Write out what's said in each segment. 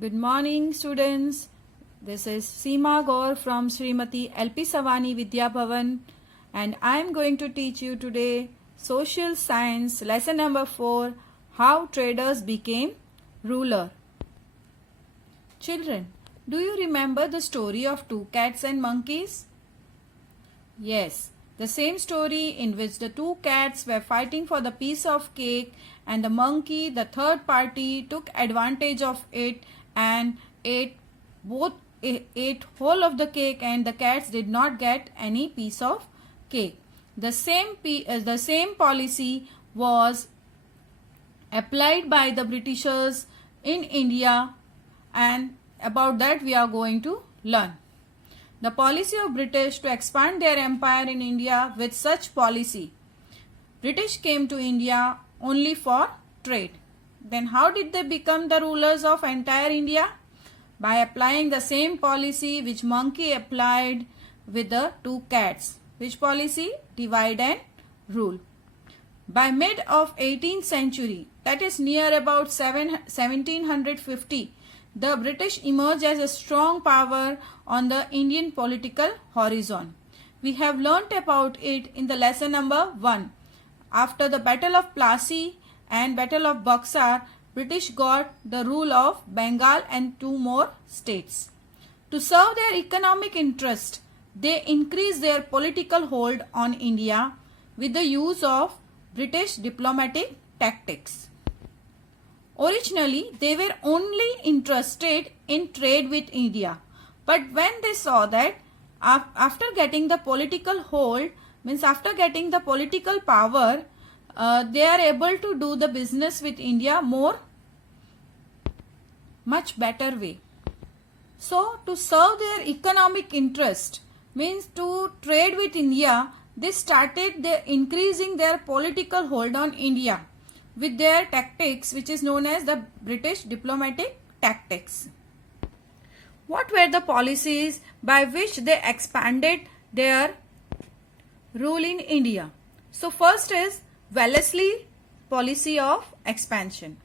Good morning, students. This is Seema Gaur from Srimati LP Savani Vidya Bhavan, and I am going to teach you today Social Science lesson number 4, How Traders Became Ruler. Children, do you remember the story of two cats and monkeys? Yes, the same story in which the two cats were fighting for the piece of cake and the monkey, the third party, took advantage of it and ate whole of the cake, and the cats did not get any piece of cake. The same policy was applied by the Britishers in India, and about that we are going to learn. The policy of British to expand their empire in India. With such policy, British came to India only for trade. Then how did they become the rulers of entire India? By applying the same policy which monkey applied with the two cats. Which policy? Divide and rule. By mid of 18th century, that is near about 1750, the British emerged as a strong power on the Indian political horizon. We have learnt about it in the lesson number 1. After the Battle of Plassey and Battle of Buxar, British got the rule of Bengal and 2 more states. To serve their economic interest, they increased their political hold on India with the use of British diplomatic tactics. Originally, they were only interested in trade with India, but when they saw that after getting the political hold, means after getting the political power, they are able to do the business with India much better way. So to serve their economic interest, means to trade with India, they started increasing their political hold on India with their tactics, which is known as the British diplomatic tactics. What were the policies by which they expanded their rule in India? So first is Wellesley policy of expansion.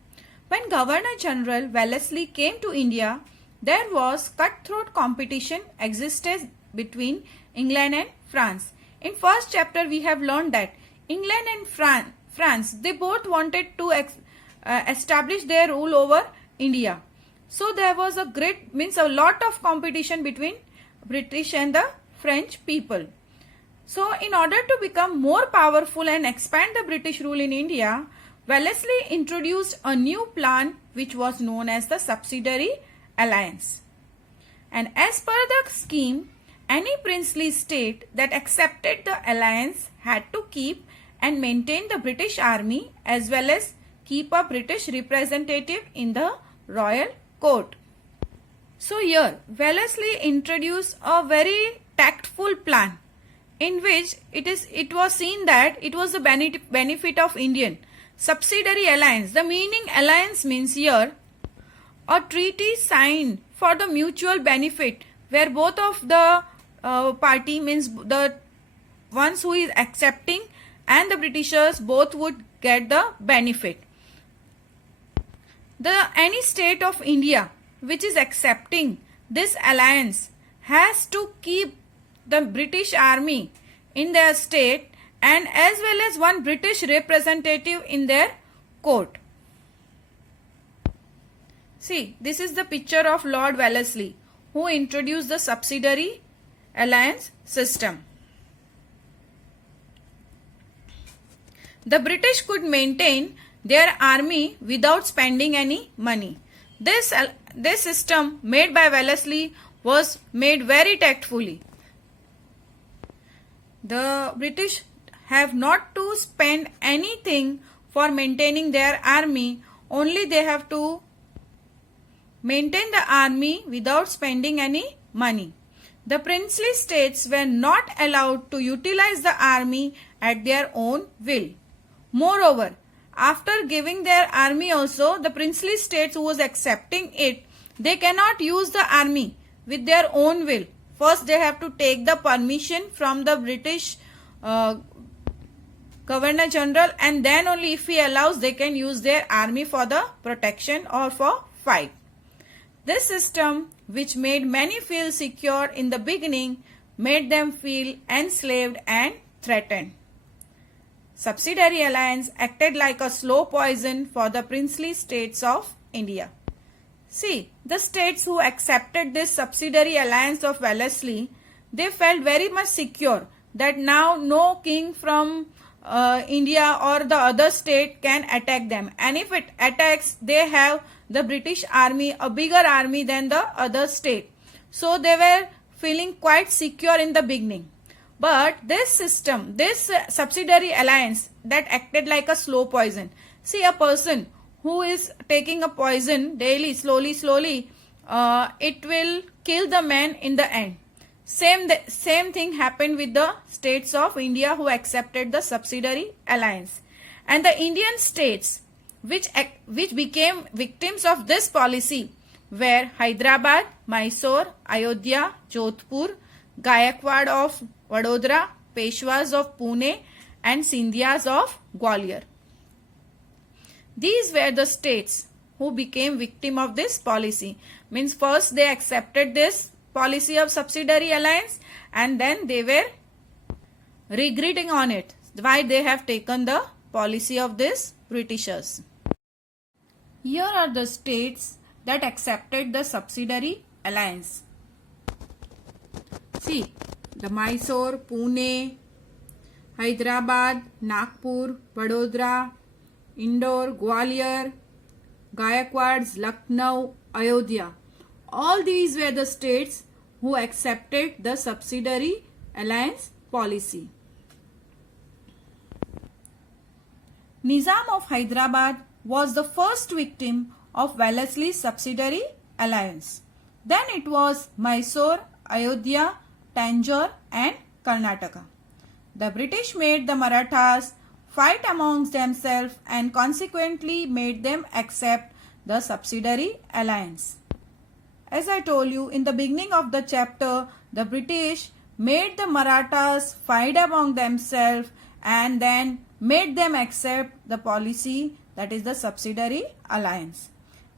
When Governor General Wellesley came to India, there was cutthroat competition existed between England and France. In first chapter we have learned that England and France, they both wanted to establish their rule over India. So there was a lot of competition between British and the French people. So in order to become more powerful and expand the British rule in India, Wellesley introduced a new plan which was known as the Subsidiary Alliance. And as per the scheme, any princely state that accepted the alliance had to keep and maintain the British army as well as keep a British representative in the royal court. So here Wellesley introduced a very tactful plan in which it was seen that it was the benefit of Indian subsidiary alliance. The meaning alliance means here a treaty signed for the mutual benefit where both of the party, means the ones who is accepting and the Britishers, both would get the benefit. Any state of India which is accepting this alliance has to keep the British army in their state and as well as one British representative in their court. See, this is the picture of Lord Wellesley who introduced the subsidiary alliance system. The British could maintain their army without spending any money. This system made by Wellesley was made very tactfully. The British have not to spend anything for maintaining their army, only they have to maintain the army without spending any money. The princely states were not allowed to utilize the army at their own will. Moreover, after giving their army also, the princely states who was accepting it, they cannot use the army with their own will. First they have to take the permission from the British Governor General, and then only if he allows they can use their army for the protection or for fight. This system, which made many feel secure in the beginning, made them feel enslaved and threatened. Subsidiary alliance acted like a slow poison for the princely states of India. See, the states who accepted this subsidiary alliance of Wellesley, they felt very much secure that now no king from India or the other state can attack them. And if it attacks, they have the British army, a bigger army than the other state. So they were feeling quite secure in the beginning. But this system, this subsidiary alliance that acted like a slow poison. See, a person who is taking a poison daily, slowly, it will kill the man in the end. Same thing happened with the states of India who accepted the subsidiary alliance. And the Indian states which became victims of this policy were Hyderabad, Mysore, Ayodhya, Jodhpur, Gayakwad of Vadodara, Peshwas of Pune and Sindhyas of Gwalior. These were the states who became victim of this policy. Means first they accepted this policy of subsidiary alliance and then they were regretting on it. Why they have taken the policy of this Britishers. Here are the states that accepted the subsidiary alliance. See, the Mysore, Pune, Hyderabad, Nagpur, Vadodara, Indore, Gwalior, Gayakwads, Lucknow, Ayodhya. All these were the states who accepted the subsidiary alliance policy. Nizam of Hyderabad was the first victim of Wellesley's subsidiary alliance. Then it was Mysore, Ayodhya, Tanjore and Karnataka. The British made the Marathas fight amongst themselves and consequently made them accept the subsidiary alliance. As I told you in the beginning of the chapter, the British made the Marathas fight among themselves and then made them accept the policy, that is the subsidiary alliance.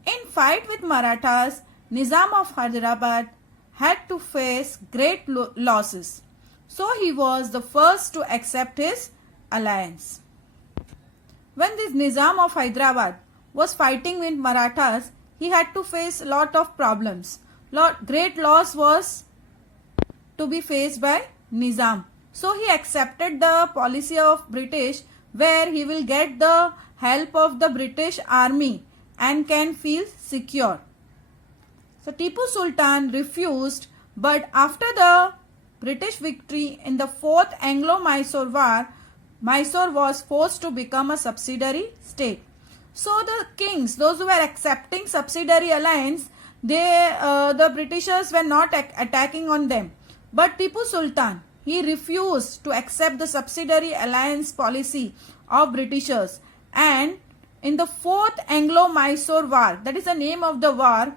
In fight with Marathas, Nizam of Hyderabad had to face great losses. So he was the first to accept his alliance. When this Nizam of Hyderabad was fighting with Marathas, he had to face a lot of problems. Great loss was to be faced by Nizam. So he accepted the policy of British where he will get the help of the British army and can feel secure. So Tipu Sultan refused, but after the British victory in the 4th Anglo-Mysore War, Mysore was forced to become a subsidiary state. So the kings, those who were accepting subsidiary alliance, the Britishers were not attacking on them. But Tipu Sultan, he refused to accept the subsidiary alliance policy of Britishers. And in the 4th Anglo-Mysore War, that is the name of the war,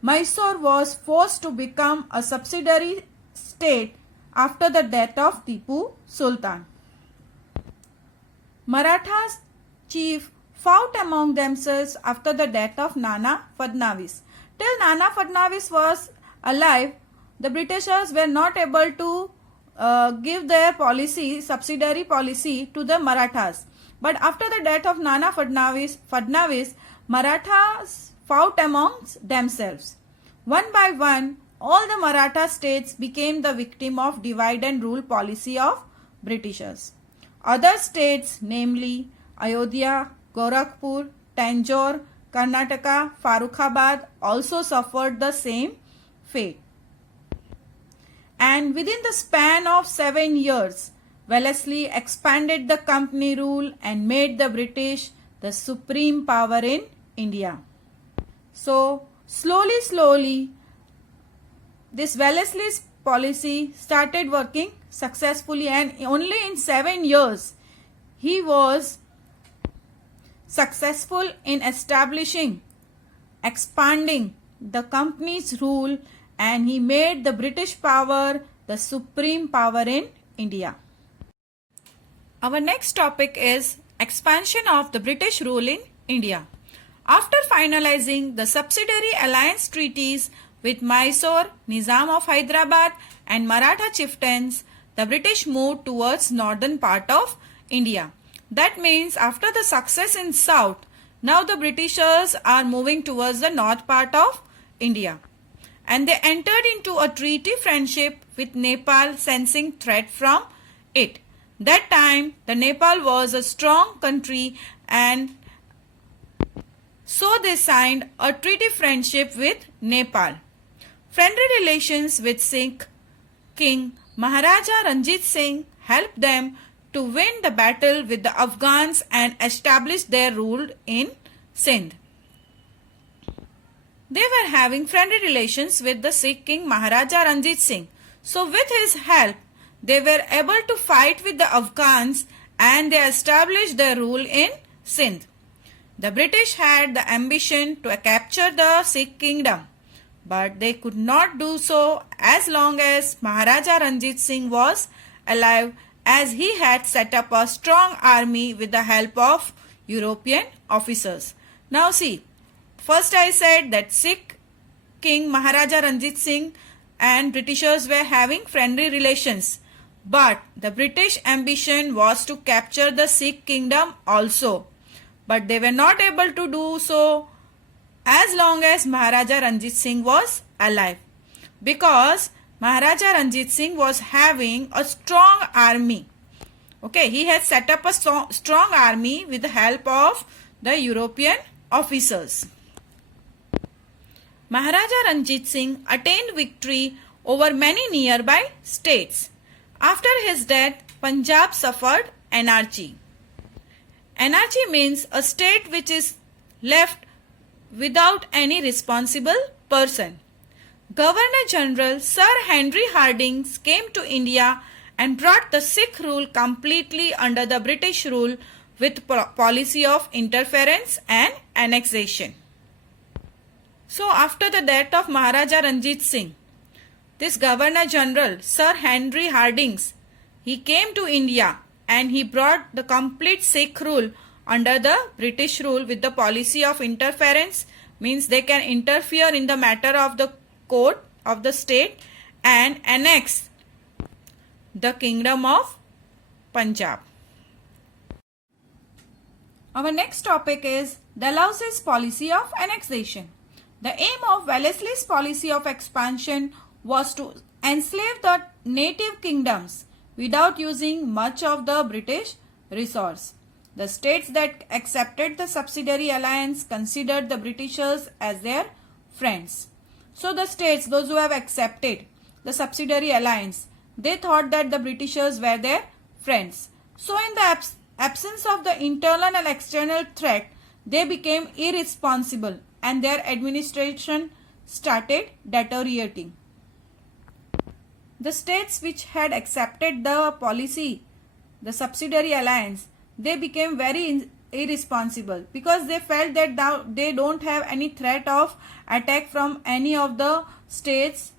Mysore was forced to become a subsidiary state after the death of Tipu Sultan. Marathas chief fought among themselves after the death of Nana Fadnavis. Till Nana Fadnavis was alive, the Britishers were not able to give their policy, subsidiary policy to the Marathas. But after the death of Nana Fadnavis, Marathas fought amongst themselves. One by one, all the Maratha states became the victim of divide and rule policy of Britishers. Other states, namely Ayodhya, Gorakhpur, Tanjore, Karnataka, Farrukhabad, also suffered the same fate. And within the span of 7 years, Wellesley expanded the company rule and made the British the supreme power in India. So, slowly, this Wellesley's policy started working successfully, and only in 7 years, he was successful in establishing, expanding the company's rule, and he made the British power the supreme power in India. Our next topic is expansion of the British rule in India. After finalizing the subsidiary alliance treaties with Mysore, Nizam of Hyderabad and Maratha chieftains, the British moved towards northern part of India. That means after the success in south, now the Britishers are moving towards the north part of India. And they entered into a treaty friendship with Nepal, sensing threat from it. That time the Nepal was a strong country, and so they signed a treaty friendship with Nepal. Friendly relations with Sikh King Maharaja Ranjit Singh helped them to win the battle with the Afghans and establish their rule in Sindh. They were having friendly relations with the Sikh King Maharaja Ranjit Singh. So with his help, they were able to fight with the Afghans and they established their rule in Sindh. The British had the ambition to capture the Sikh kingdom, but they could not do so as long as Maharaja Ranjit Singh was alive, as he had set up a strong army with the help of European officers. Now see, first I said that Sikh King Maharaja Ranjit Singh and Britishers were having friendly relations, but the British ambition was to capture the Sikh kingdom also. But they were not able to do so as long as Maharaja Ranjit Singh was alive, because Maharaja Ranjit Singh was having a strong army. Okay, he had set up a strong army with the help of the European officers. Maharaja Ranjit Singh attained victory over many nearby states. After his death, Punjab suffered anarchy. Anarchy means a state which is left without any responsible person. Governor General Sir Henry Hardinge came to India and brought the Sikh rule completely under the British rule with policy of interference and annexation. So after the death of Maharaja Ranjit Singh, this Governor General Sir Henry Hardinge, he came to India and he brought the complete Sikh rule under the British rule with the policy of interference, means they can interfere in the matter of the court of the state and annex the kingdom of Punjab. Our next topic is Dalhousie's policy of annexation. The aim of Wellesley's policy of expansion was to enslave the native kingdoms without using much of the British resource. The states that accepted the subsidiary alliance considered the Britishers as their friends. So the states, those who have accepted the subsidiary alliance, they thought that the Britishers were their friends. So in the absence of the internal and external threat, they became irresponsible and their administration started deteriorating. The states which had accepted the policy, the subsidiary alliance, they became very irresponsible because they felt that they don't have any threat of attack from any of the states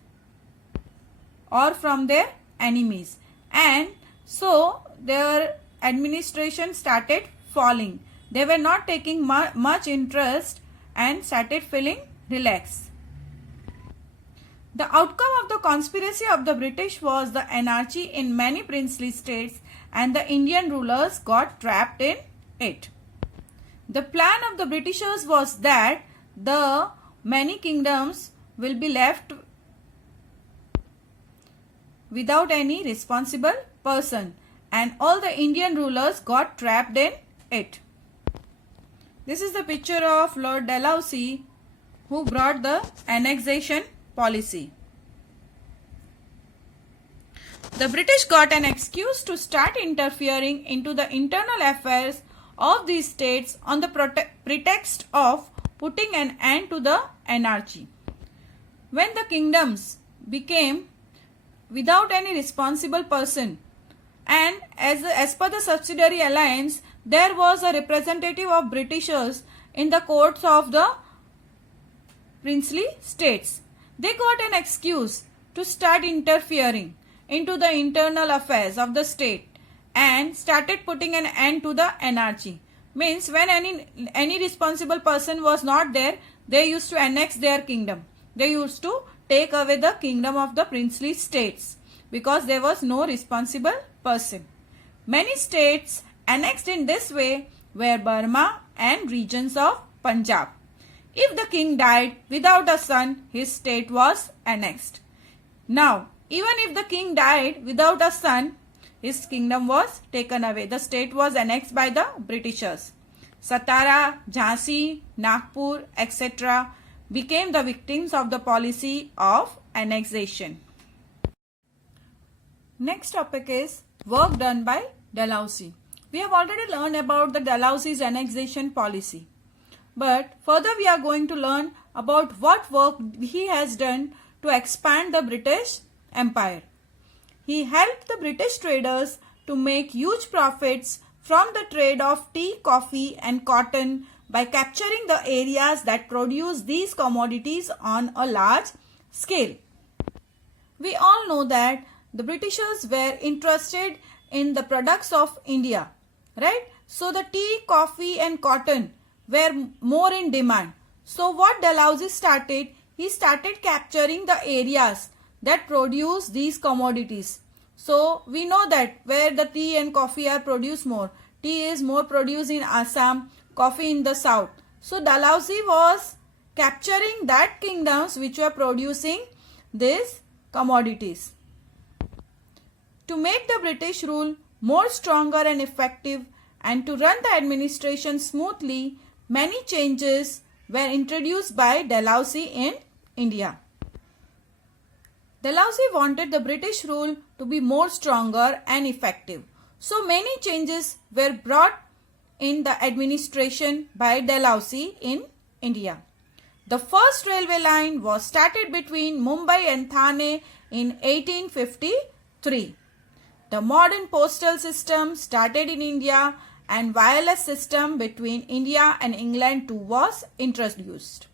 or from their enemies, and so their administration started falling. They were not taking much interest and started feeling relaxed. The outcome of the conspiracy of the British was the anarchy in many princely states, and the Indian rulers got trapped in it. The plan of the Britishers was that the many kingdoms will be left without any responsible person, and all the Indian rulers got trapped in it. This is the picture of Lord Dalhousie, who brought the annexation policy. The British got an excuse to start interfering into the internal affairs of these states on the pretext of putting an end to the anarchy. When the kingdoms became without any responsible person, and as per the subsidiary alliance, there was a representative of Britishers in the courts of the princely states, they got an excuse to start interfering into the internal affairs of the state and started putting an end to the anarchy. Means when any responsible person was not there, they used to annex their kingdom. They used to take away the kingdom of the princely states because there was no responsible person. Many states annexed in this way were Burma and regions of Punjab. If the king died without a son, his state was annexed. Now, even if the king died without a son, his kingdom was taken away. The state was annexed by the Britishers. Satara, Jhansi, Nagpur, etc. became the victims of the policy of annexation. Next topic is work done by Dalhousie. We have already learned about the Dalhousie's annexation policy. But further we are going to learn about what work he has done to expand the British Empire. He helped the British traders to make huge profits from the trade of tea, coffee and cotton by capturing the areas that produce these commodities on a large scale. We all know that the Britishers were interested in the products of India, right? So the tea, coffee and cotton were more in demand. So what Dalhousie started, he started capturing the areas that produce these commodities. So we know that where the tea and coffee are produced more. Tea is more produced in Assam, coffee in the south. So Dalhousie was capturing that kingdoms which were producing these commodities. To make the British rule more stronger and effective and to run the administration smoothly, many changes were introduced by Dalhousie in India. Dalhousie wanted the British rule to be more stronger and effective. So many changes were brought in the administration by Dalhousie in India. The first railway line was started between Mumbai and Thane in 1853. The modern postal system started in India and wireless system between India and England too was introduced.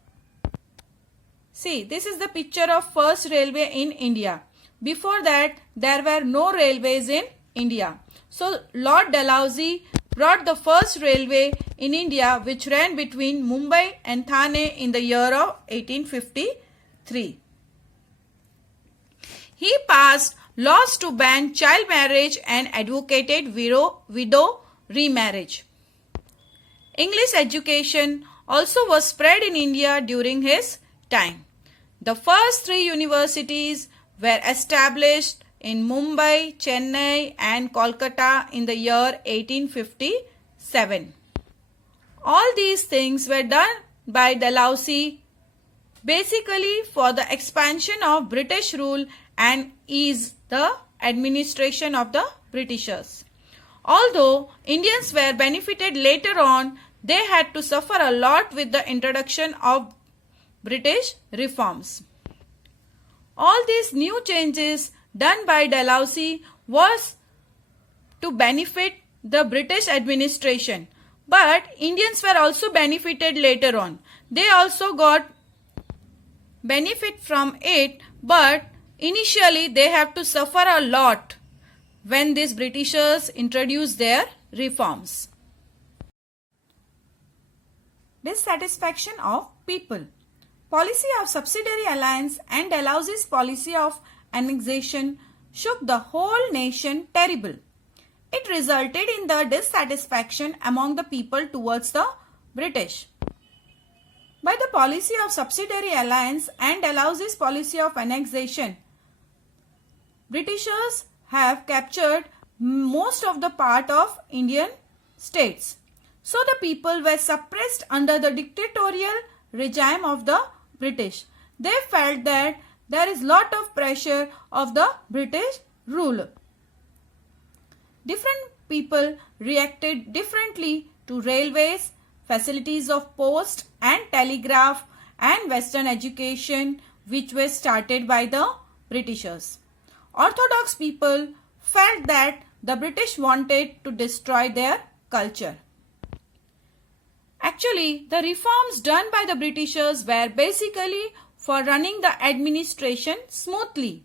See, this is the picture of first railway in India. Before that, there were no railways in India. So, Lord Dalhousie brought the first railway in India which ran between Mumbai and Thane in the year of 1853. He passed laws to ban child marriage and advocated widow remarriage. English education also was spread in India during his time. The first 3 universities were established in Mumbai, Chennai and Kolkata in the year 1857. All these things were done by Dalhousie basically for the expansion of British rule and ease the administration of the Britishers. Although Indians were benefited later on, they had to suffer a lot with the introduction of British reforms. All these new changes done by Dalhousie was to benefit the British administration. But Indians were also benefited later on. They also got benefit from it, but initially they have to suffer a lot when these Britishers introduced their reforms. Dissatisfaction of people. Policy of subsidiary alliance and Dalhousie's policy of annexation shook the whole nation terrible. It resulted in the dissatisfaction among the people towards the British. By the policy of subsidiary alliance and Dalhousie's policy of annexation, Britishers have captured most of the part of Indian states. So the people were suppressed under the dictatorial regime of the British. They felt that there is lot of pressure of the British rule. Different people reacted differently to railways, facilities of post and telegraph and western education which were started by the Britishers. Orthodox people felt that the British wanted to destroy their culture. Actually, the reforms done by the Britishers were basically for running the administration smoothly.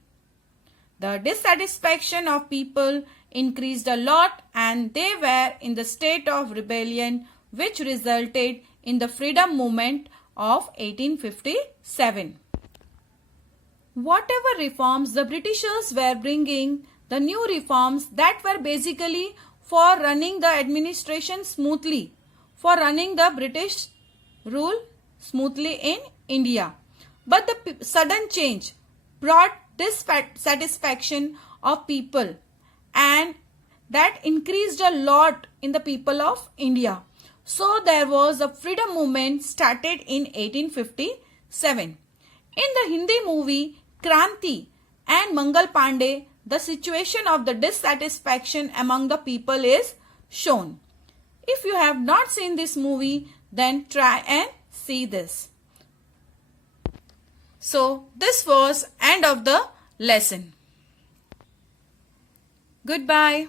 The dissatisfaction of people increased a lot and they were in the state of rebellion which resulted in the freedom movement of 1857. Whatever reforms the Britishers were bringing, the new reforms that were basically for running the administration smoothly, for running the British rule smoothly in India. But the sudden change brought dissatisfaction of people, and that increased a lot in the people of India. So there was a freedom movement started in 1857. In the Hindi movie Kranti and Mangal Pandey, the situation of the dissatisfaction among the people is shown. If you have not seen this movie, then try and see this. So this was end of the lesson. Goodbye.